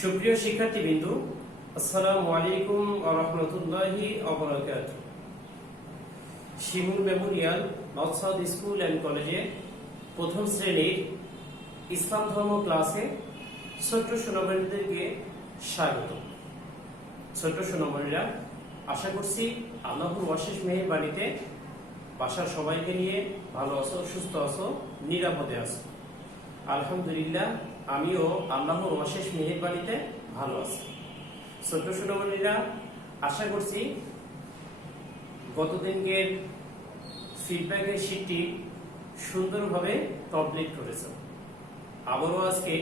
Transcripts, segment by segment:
সুপ্রিয় শিক্ষার্থীবৃন্দু, আসসালামু আলাইকুম ওয়া রাহমাতুল্লাহি ওয়া বারাকাতুহু। Shimul memorial north south school and কলেজে প্রথম শ্রেণীর ইসলাম ধর্ম ক্লাসে ছোট্ট সোনামণিদেরকে স্বাগত। ছোট্ট সোনামণিরা, আশা করছি আল্লাহর অশেষ মেহেরবানিতে বাসার সবাইকে নিয়ে ভালো আছো, সুস্থ আছো, নিরাপদে আছো। আলহামদুলিল্লাহ, আমিও আল্লাহর অশেষ মেহেরবানিতে ভালো আছি। ছোট্ট সোনামণিরা, আশা করছি গতদিনকের ফিডব্যাকের শীটটি সুন্দরভাবে কমপ্লিট করেছ। আবারও আজকে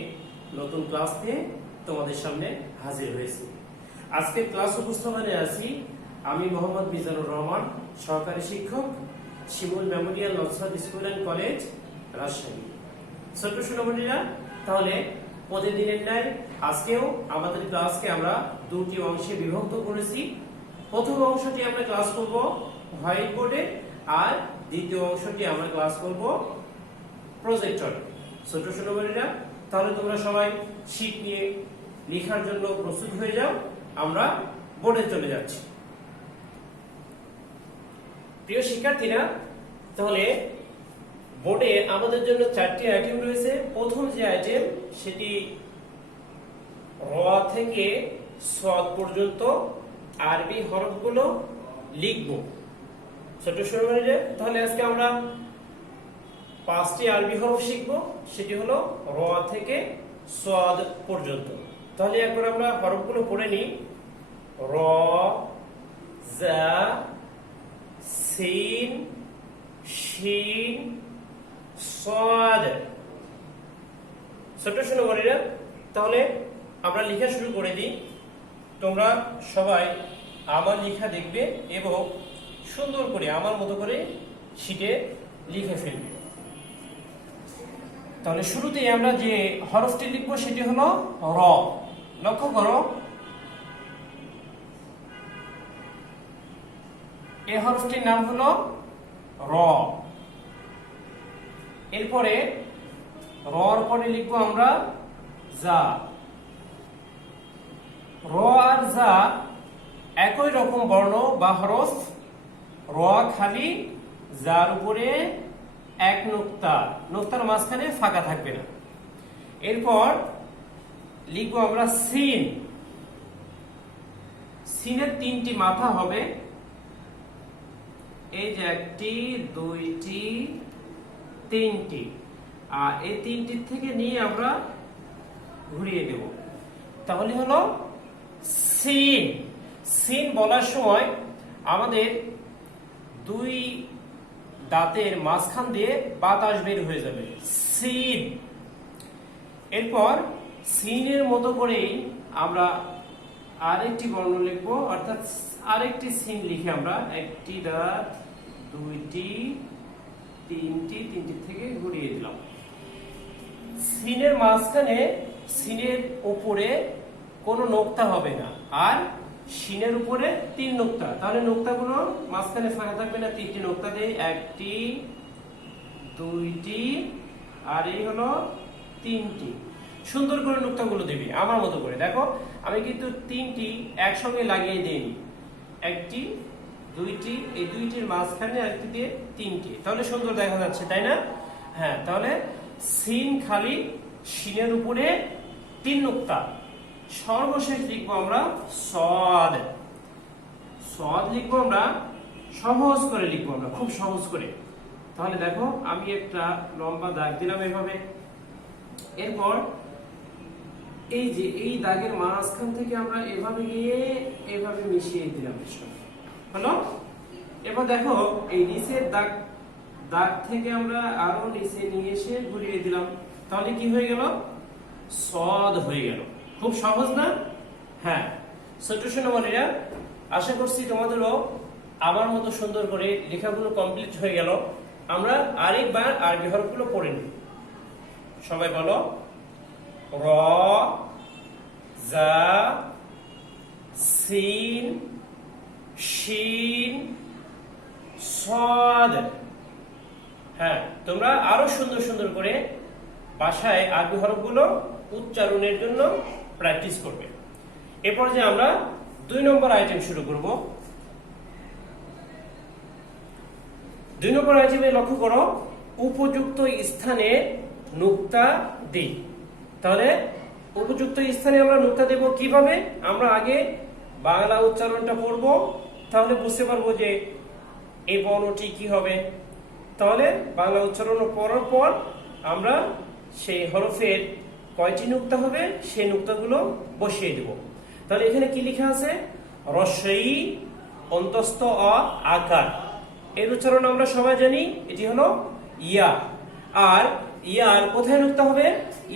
নতুন ক্লাস নিয়ে তোমাদের সামনে হাজির হয়েছি। আজকে ক্লাস উপস্থাপনে আছি আমি মোহাম্মদ মিজানুর রহমান, সহকারী শিক্ষক, Shimul memorial north south school and college, Rajshahi. ছোট্ট সোনামণিরা, তাহলে প্রতিদিনের ন্যায় আজকেও আমাদের ক্লাসকে আমরা দুটি অংশে বিভক্ত করেছি। প্রথম অংশটি আমরা ক্লাস করব হোয়াইট বোর্ডে, আর দ্বিতীয় অংশটি আমরা ক্লাস করব প্রজেক্টরে। ছোট সোনামণিরা, তাহলে তোমরা সবাই শীট নিয়ে লেখার জন্য প্রস্তুত হয়ে যাও। আমরা বোর্ডে চলে যাচ্ছি। প্রিয় শিক্ষার্থীরা, তাহলে বোর্ডে আমাদের জন্য 4টি আইটেম রয়েছে। প্রথম যে আইটেম, সেটি র থেকে সদ পর্যন্ত আরবি হরফগুলো লিখব। ছোট সোনামণিরা, তাহলে আজকে আমরা 5টি আরবি হরফ শিখব, সেটি হলো র থেকে সদ পর্যন্ত। তাহলে একবার আমরা হরফগুলো পড়ে নিই। র, জা, সিন, শিন, সদ। ছোট সোনামণিরা, তাহলে আমরা লেখা শুরু করে দিই। তোমরা সবাই আমার লেখা দেখবে এবং সুন্দর করে আমার মতো করে শিটে লিখে ফেলবে। তাহলে শুরুতেই আমরা যে হরফটি লিখবো সেটি হলো র। লক্ষ্য করো, এই হরফটির নাম হলো র। এরপরে রর পরে লিখবো আমরা জা। র আর জা একই রকম বর্ণ বা হরফ। র খালি, যার উপরে এক নোক্তা, নোক্তার মাঝখানে ফাঁকা থাকবে না। এরপর লিখবো আমরা সিন। সিনের 3টি মাথা হবে, এই যে 1টি, 2টি, 3টি, আর এই 3টির থেকে নিয়ে আমরা ঘুরিয়ে দেব। তাহলে হলো সিন। সিন বলার সময় আমাদের 2 দাঁতের মাঝখান দিয়ে বাতাস বের হয়ে যাবে, সিন। এরপর সিনের মতো করেই আমরা আরেকটি বর্ণ লিখবো, অর্থাৎ আরেকটি সিন লিখে আমরা 1টি দাঁত, 2টি, 3টি, 3টির থেকে ঘুরিয়ে দিলাম। সিনের মাঝখানে, সিনের উপরে কোনো নোক্তা হবে না, আর সিনের উপরে 3 নোক্তা। তাহলে নোক্তাগুলো মাঝখানে ফাঁকা থাকবে না, 3টি নোক্তা দিয়ে 1টি, 2টি, আর এই হলো 3টি। সুন্দর করে নোক্তাগুলো দিবি আমার মতো করে। দেখো, আমি কিন্তু 3টি একসঙ্গে লাগিয়ে দিইনি, 1টি, 2টি, এই 2টির মাঝখানে আরেকটি দিয়ে 3টি। তাহলে সুন্দর দেখা যাচ্ছে, তাই না? হ্যাঁ, তাহলে সিন খালি, সিনের উপরে 3 নোক্তা। সর্বশেষ লিখবো আমরা সদ। সদ লিখবো আমরা সহজ করে, লিখবো আমরা খুব সহজ করে। তাহলে দেখো, আমি একটা লম্বা দাগ দিলাম এভাবে। এরপর এই যে এই দাগের মাঝখান থেকে আমরা এভাবে গিয়ে এভাবে মিশিয়ে দিলাম হলো। এবার দেখো, এই নিচের দাগ থেকে আমরা আরো নিচে নিয়ে এসে ঘুরিয়ে দিলাম। তাহলে কি হয়ে গেল? সদ হয়ে গেল। খুব সহজ না? হ্যাঁ। ছোট সোনামণিরা, আশা করছি তোমাদেরও আমার মতো সুন্দর করে লেখাগুলো কমপ্লিট হয়ে গেল। আমরা আরেকবার আরবি হরফগুলো পড়ে নিই। সবাই বলো, র, জা, সিন, শিন, সদ। হ্যাঁ, তোমরা আরো সুন্দর সুন্দর করে বাসায় আরবি হরফগুলো উচ্চারণের জন্য প্র্যাকটিস করবে। এরপর যে আমরা 2 নম্বর আইটেম শুরু করব। 2 নম্বর আইটেমে লক্ষ্য করো, উপযুক্ত স্থানে নুক্তা দিই। তাহলে উপযুক্ত স্থানে আমরা নুক্তা দেব কিভাবে? আমরা আগে বাংলা উচ্চারণটা পড়ব, তাহলে বুঝতে পারবো যে এই বর্ণটি কি হবে। তাহলে বাংলা উচ্চারণ পড়ার পর আমরা সেই হরফের কয়টি নুক্তা হবে সেই নুক্তাগুলো বসিয়ে দেব। তাহলে এখানে কি লেখা আছে? রস্বই অন্তস্থ অ আকার। এর উচ্চারণ আমরা সবাই জানি, এটি হলো ইয়া। আর ইয়ার কোথায় নুক্তা হবে?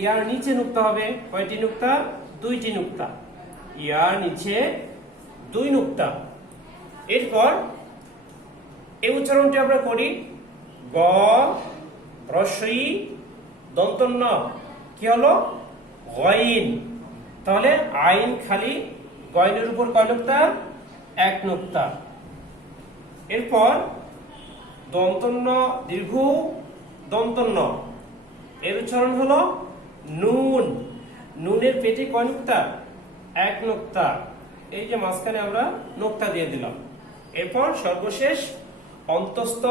ইয়ার নিচে নুক্তা হবে। কয়টি নুক্তা? 2টি নুক্তা। ইয়ার নিচে 2 নুক্তা। এরপর এই উচ্চারণটি আমরা করি গ রস্বই দন্ত ন, কি হলো? গইন। তাহলে আইন খালি গয়নের উপর কয় নুক্তা? 1 নুক্তা। এরপর দন্তন্য দীর্ঘ দন্তন্য, এর উচ্চারণ হলো নুন। নুনের পেটে কয় নুক্তা? 1 নুক্তা। এই যে মাঝখানে আমরা নুক্তা দিয়ে দিলাম। এরপর সর্বশেষ অন্তস্থ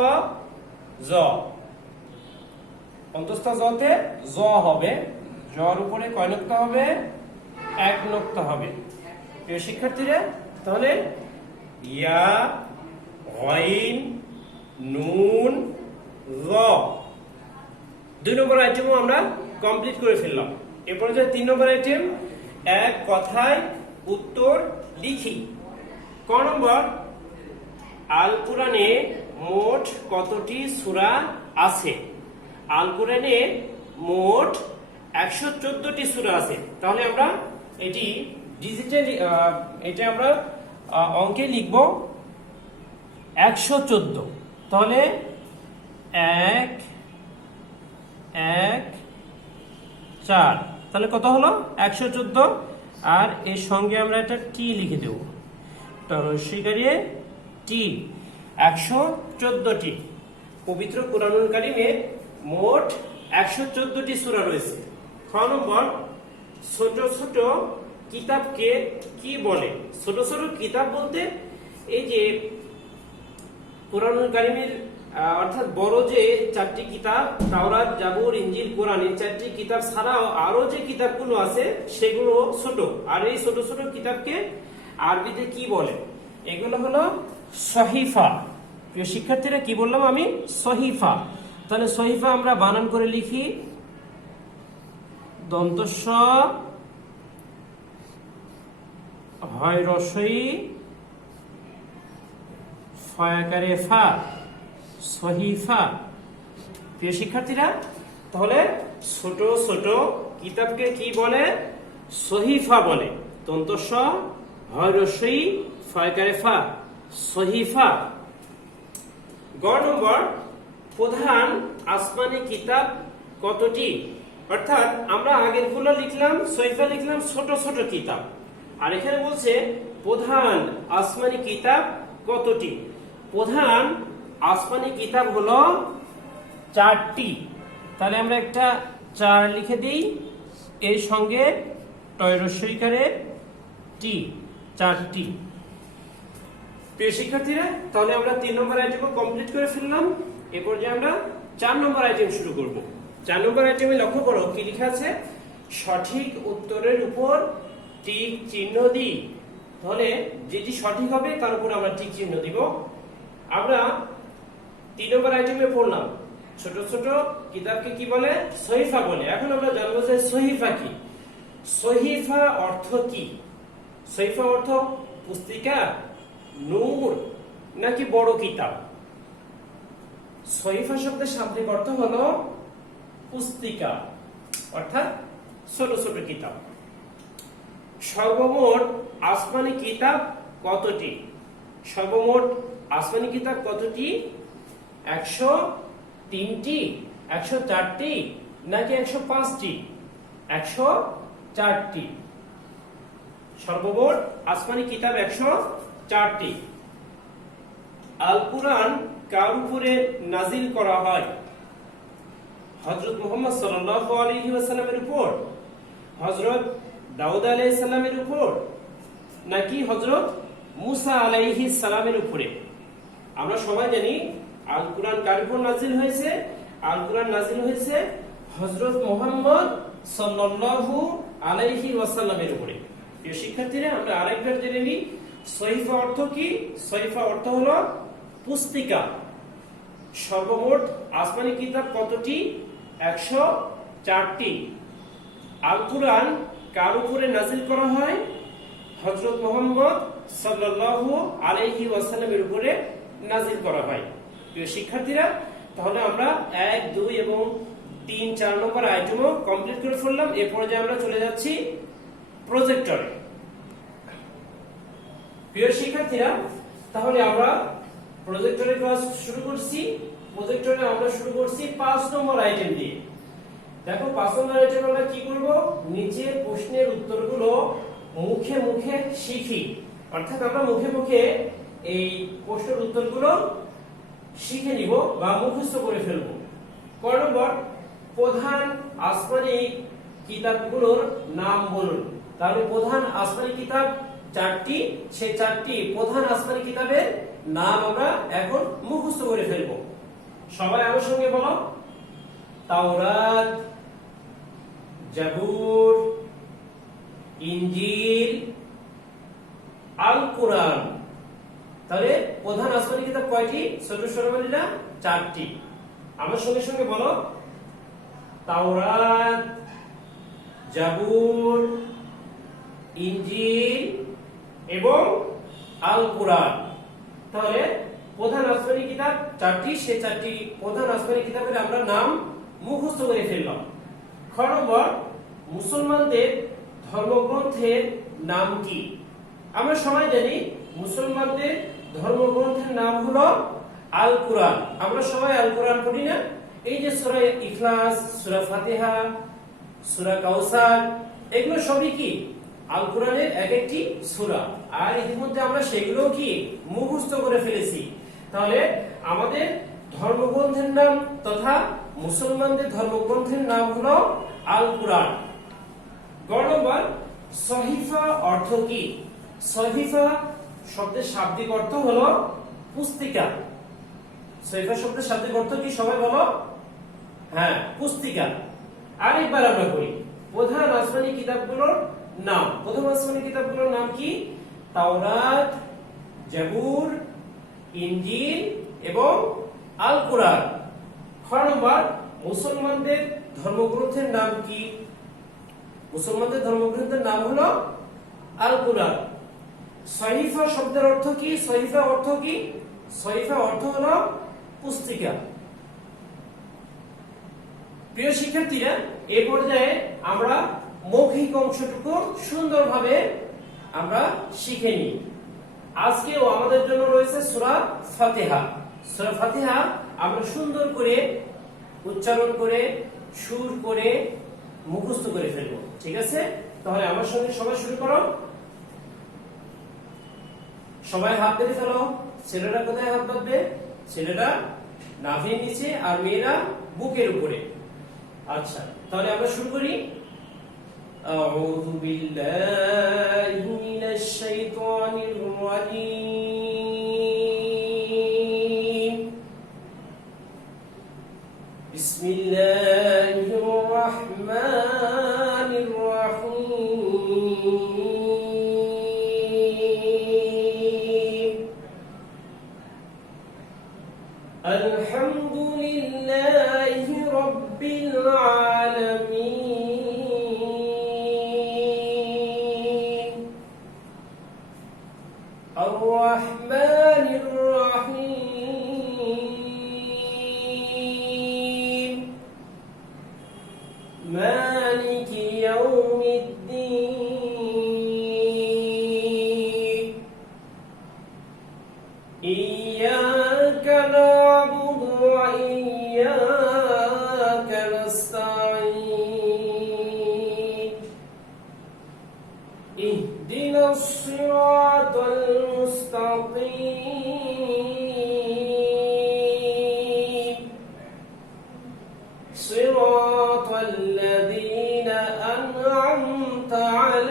জ। অন্তস্থ জতে জ হবে, জর উপরে কয় নুক্তা হবে? 1 নুক্তা হবে। প্রিয় শিক্ষার্থীরা, তাহলে ইয়া গইন নুন র 2 নম্বর আইটেমও আমরা কমপ্লিট করে ফেললাম। এরপরে যে 3 নম্বর আইটেম, এক কথায় উত্তর লিখি। ক নম্বর, আল কোরআনে মোট কতটি সূরা আছে? আল কোরআনে মোট 114টি সূরা আছে। তাহলে আমরা এটি ডিজিটাল, এটা আমরা অঙ্কে লিখব 114। তাহলে 1 1 4, তাহলে কত হলো? 114। আর এর সঙ্গে আমরা একটা টি লিখে দেব, রস্বইকারে টি। 114টি। পবিত্র কুরআনুল কারীমে মোট 114টি সূরা রয়েছে। খ নম্বর, ছোট ছোট কিতাবকে কি বলে? ছোট ছোট কিতাব বলতে এই যে কুরআনুল কারীমের অর্থাৎ বড় যে 4টি কিতাব, তাওরাত, জাবুর, ইনজিল, কোরআন, এই 4টি কিতাব ছাড়াও আরো যে কিতাবগুলো আছে সেগুলো ছোট। আর এই ছোট ছোট কিতাবকে আরবিতে কি বলে? এগুলো হলো সহিফা। প্রিয় শিক্ষার্থীরা, কি বললাম আমি? সহিফা। তাহলে সহিফা আমরা বানান করে লিখি, দন্তস্ব হয় রস্বই ফয়াকারে ফা, সহিফা। প্রিয় শিক্ষার্থীরা, তাহলে ছোট ছোট কিতাবকে কি বলে? সহিফা বলে। দন্তস্ব হয় রস্বই ফয়াকারে ফা, সহিফা। গ নম্বর, প্রধান আসমানি কিতাব কতটি? অর্থাৎ আমরা আগের গুলো লিখলাম সহিফা, লিখলাম ছোট ছোট কিতাব। আর এখানে বলছে প্রধান আসমানি কিতাব কতটি? প্রধান আসমানি কিতাব হলো 4টি। তাহলে আমরা একটা 4 লিখে দিই, এর সঙ্গে টয়রস্বইকারে টি, 4টি। প্রিয় শিক্ষার্থীরা, তাহলে আমরা 3 নম্বর আইটেম কমপ্লিট করে ফেললাম। এরপর যে আমরা 4 নম্বর আইটেম শুরু করব। 4 নম্বর আইটেমে লক্ষ্য করো কি লেখা আছে? সঠিক উত্তরের উপর টিক চিহ্ন দিই। তাহলে যেটি সঠিক হবে তার উপর আমরা টিক চিহ্ন দিব। আমরা 3 নম্বর আইটেমে পড়লাম ছোট ছোট কিতাবকে কি বলে? সহিফা বলে। এখন আমরা জানবো যে সহিফা কি। সহিফা অর্থ কি? সহিফা অর্থ পুস্তিকা, নূর, নাকি বড় কিতাব? সহিফা শব্দের শাব্দিক অর্থ হলো পুস্তিকা, অর্থাৎ ছোট ছোট কিতাব। সর্বমোট আসমানি কিতাব কতটি? সর্বমোট আসমানি কিতাব কতটি? 103টি, 104টি, নাকি 105টি? 104টি। সর্বমোট আসমানি কিতাব 104টি। আল কুরআন কার উপরে নাজিল করা হয়? হযরত মুহাম্মদ সাল্লাল্লাহু আলাইহি ওয়াসাল্লামের উপর। হযরত দাউদ আলাইহিস সালামের উপর নাকি হযরত মুসা আলাইহিস সালামের উপরে? আমরা সবাই জানি আল কুরআন কার উপর নাযিল হয়েছে? আল কুরআন নাযিল হয়েছে হযরত মুহাম্মদ সাল্লাল্লাহু আলাইহি ওয়াসাল্লামের উপরে। প্রিয় শিক্ষার্থীরা, আমরা আরেকবার জেনে নিই সহিফা অর্থ কি। সহিফা অর্থ হলো পুস্তিকা। সর্বমোট আসমানি কিতাব কতটি? 104টি। আল কুরআন কার উপরে নাযিল করা হয়? হযরত মুহাম্মদ সাল্লাল্লাহু আলাইহি ওয়াসাল্লামের উপরে নাযিল করা হয়। প্রিয় শিক্ষার্থীরা, তাহলে আমরা 1, 2 এবং 3, 4 নম্বর আইটেমও কমপ্লিট করে ফেললাম। এই পর্যায়ে আমরা চলে যাচ্ছি প্রজেক্টরে। প্রিয় শিক্ষার্থীরা, তাহলে আমরা প্রজেক্টরের ক্লাস শুরু করছি। প্রজেক্টরে আমরা শুরু করছি 5 নম্বর আইটেম দিয়ে। দেখো 5 নম্বর আইটেম আমরা কি করব? নিচে প্রশ্নের উত্তরগুলো মুখে মুখে শিখি, অর্থাৎ আমরা মুখে মুখে এই প্রশ্নের উত্তরগুলো শিখে নিব বা মুখস্থ করে ফেলব। কয় নম্বর? প্রধান আসমানি কিতাবগুলোর নাম বলুন। তাহলে প্রধান আসমানি কিতাব 4টি, সেই 4টি প্রধান আসমানি কিতাবের নাম আমরা এখন মুখস্থ করে ফেলব। সবাই আমার সঙ্গে বলো। তাওরাত, জাবুর, ইনজিল, আল কুরআন। তাহলে প্রধান আসমানি কিতাব কয়টি? ছোট সরবলিনা 4টি। আমার সঙ্গে সঙ্গে বলো। তাওরাত, জাবুর, ইনজিল এবং আল কুরআন। তাহলে প্রধান আসমানি কিতাব 4টি, সেই 4টি প্রধান আসমানি কিতাবের আমরা নাম মুখস্থ করে ফেললাম। খ নম্বর, মুসলমানদের ধর্মগ্রন্থের নাম কি? আমরা সবাই জানি মুসলমানদের ধর্মগ্রন্থের নাম হলো আল কুরআন। আমরা সবাই আল কুরআন পড়ি না? এই যে সূরা ইখলাস, সূরা ফাতিহা, সূরা কাউসার, এগুলো সবই কি আল কুরআনের এক একটি সূরা। আর ইতিমধ্যে আমরা সেগুলো কি মুখস্থ করে ফেলেছি। তাহলে আমাদের ধর্মগ্রন্থের নাম তথা মুসলমানদের ধর্মগ্রন্থের নাম হলো আল কুরআন। গ নম্বর, সহিফা অর্থ কি? সহিফা শব্দের শাব্দিক অর্থ হলো পুস্তিকা। সহিফা শব্দের শাব্দিক অর্থ কি সবাই বলো? হ্যাঁ, পুস্তিকা। আরেকবার আমরা বলি প্রধান আসমানি কিতাবগুলোর নাম। প্রধান আসমানি কিতাবগুলোর নাম কি? তাওরাত, জাবুর, ইনজিল এবং আল কুরআন। খ নম্বর, মুসলমানদের ধর্মগ্রন্থের নাম কি? মুসলমানদের ধর্মগ্রন্থের নাম হলো আল কুরআন। সহিফা শব্দের অর্থ কি? সহিফা অর্থ কি? সহিফা অর্থ হলো পুস্তিকা। প্রিয় শিক্ষার্থীরা, এই পর্যায়ে আমরা মৌখিক অংশটুকু সুন্দরভাবে আমরা শিখে নিই। আজকেও আমাদের জন্য রয়েছে সূরা ফাতিহা। সূরা ফাতিহা আমরা সুন্দর করে উচ্চারণ করে সুর করে মুখস্থ করে ফেলবো। ঠিক আছে? তাহলে আমার সঙ্গে সবাই শুরু করো। সবাই হাত বেঁধে ফেলো। ছেলেরা কোথায় হাত বাঁধবে? ছেলেরা নাভির নিচে আর মেয়েরা বুকের উপরে। আচ্ছা, তাহলে আমরা শুরু করি। আউযু বিল্লাহি মিনাশ শাইতানির রাজীম। বিসমিল্লাহির রাহমানির রাহিম। আলহামদুলিল্লাহি রাব্বিল আলামিন। আর রাহমানির রাহিম। মালিকি ইয়াউমিদ্দিন। ইয়্যাকা না'বুদু ওয়া ইয়্যাকা নাস্তাঈন। ইহদিনাস সিরাতাল মুস্তাকিম। সিরাতাল লাযীনা আন'আমতা আলাইহিম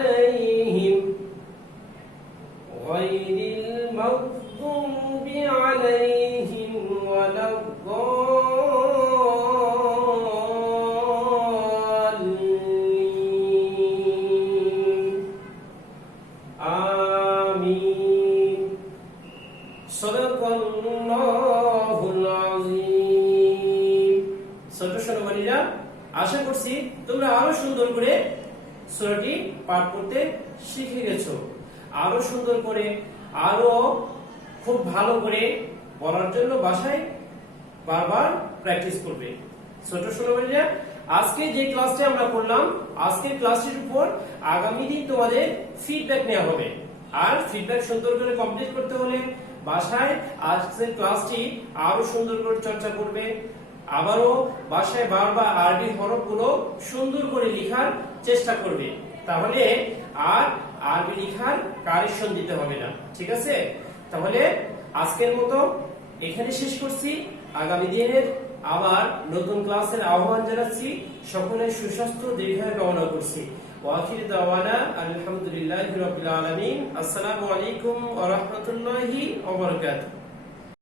পাঠ করতে শিখে গেছো। আরো সুন্দর করে, আরো খুব ভালো করে বলার জন্য বাসায় বারবার প্র্যাকটিস করবে। ছোট সোনামণিরা, আজকে যে ক্লাসটা আমরা করলাম, আজকের ক্লাসটির উপর আগামী দিন তোমাদের ফিডব্যাক নেওয়া হবে। আর ফিডব্যাক সুন্দর করে কমপ্লিট করতে হলে বাসায় আজকের ক্লাসটি আরো সুন্দর করে চর্চা করবে। আবারও বাসায় বারবার আরবি হরফগুলো সুন্দর করে লেখার চেষ্টা করবে, তাহলে আর আরবি লেখার কারেকশন দিতে হবে না। ঠিক আছে? তাহলে আজকের মতো এখানে শেষ করছি। আগামী দিনের আবার নতুন ক্লাসের আহ্বান জানাচ্ছি। সকলের সুস্বাস্থ্য দীর্ঘায়ু কামনা করছি। ওয়াখির দাওয়ানা আলহামদুলিল্লাহি রাব্বিল আলামিন। আসসালামু আলাইকুম ওয়া রাহমাতুল্লাহি ওয়া বারাকাতুহু।